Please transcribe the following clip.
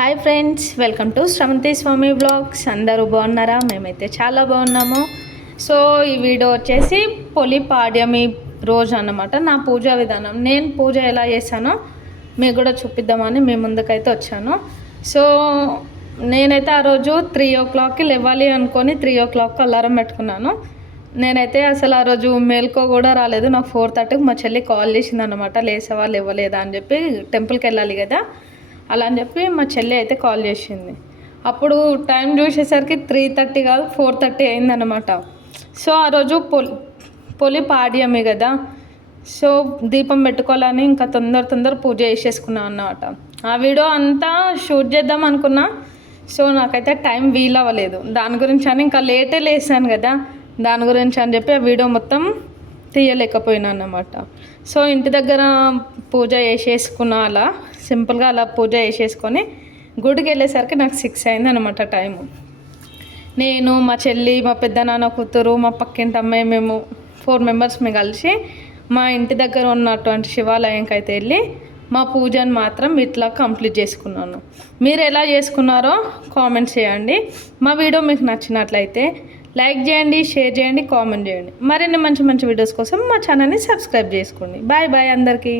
Hi friends welcome to Sravanthi Swamy blogs అందరూ బాగున్నారా? మేమైతే చాలా బాగున్నాము. సో ఈ వీడియో వచ్చేసి పొలి పాడ్యమి రోజు అన్నమాట. నా పూజా విధానం. నేను పూజ ఎలా చేశానో మీకు కూడా చూపిద్దామని మీ ముందుకైతే వచ్చాను. సో నేనైతే ఆ రోజు త్రీ ఓ క్లాక్కి లేవాలి అనుకొని త్రీ ఓ క్లాక్ అలారం పెట్టుకున్నాను. నేనైతే అసలు ఆ రోజు మేల్కో కూడా రాలేదు. నాకు ఫోర్ థర్టీకి మా చెల్లి కాల్ చేసింది అనమాట లేసావా లేవలేదా అని చెప్పి టెంపుల్కి వెళ్ళాలి కదా. అలా అని చెప్పి మా చెల్లి అయితే కాల్ చేసింది. అప్పుడు టైం చూసేసరికి త్రీ థర్టీ కాదు ఫోర్ థర్టీ అయిందనమాట సో ఆ రోజు పొలి పొలి పాడియమే కదా. సో దీపం పెట్టుకోవాలని ఇంకా తొందర తొందర పూజ చేసేసుకున్నాను అన్నమాట. ఆ వీడియో అంతా షూట్ చేద్దాం అనుకున్నా. సో నాకైతే టైం వీల్ అవ్వలేదు దాని గురించి అని ఇంకా లేటే లేసాను కదా. దాని గురించి అని చెప్పి ఆ వీడియో మొత్తం తీయలేకపోయినా అన్నమాట. సో ఇంటి దగ్గర పూజ చేసేసుకున్న అలా సింపుల్గా అలా పూజ చేసేసుకొని గుడికి వెళ్ళేసరికి నాకు సిక్స్ అయింది అనమాట టైము. నేను మా చెల్లి మా పెద్దనాన్న కూతురు మా పక్కింటి అమ్మాయి మేము ఫోర్ మెంబర్స్ మేము కలిసి మా ఇంటి దగ్గర ఉన్నటువంటి శివాలయంకి అయితే వెళ్ళి మా పూజను మాత్రం ఇట్లా కంప్లీట్ చేసుకున్నాను. మీరు ఎలా చేసుకున్నారో కామెంట్ చేయండి. మా వీడియో మీకు నచ్చినట్లయితే లైక్ చేయండి షేర్ చేయండి కామెంట్ చేయండి. మరిన్ని మంచి మంచి వీడియోస్ కోసం మా ఛానల్ని సబ్స్క్రైబ్ చేసుకోండి. బాయ్ బాయ్ అందరికీ.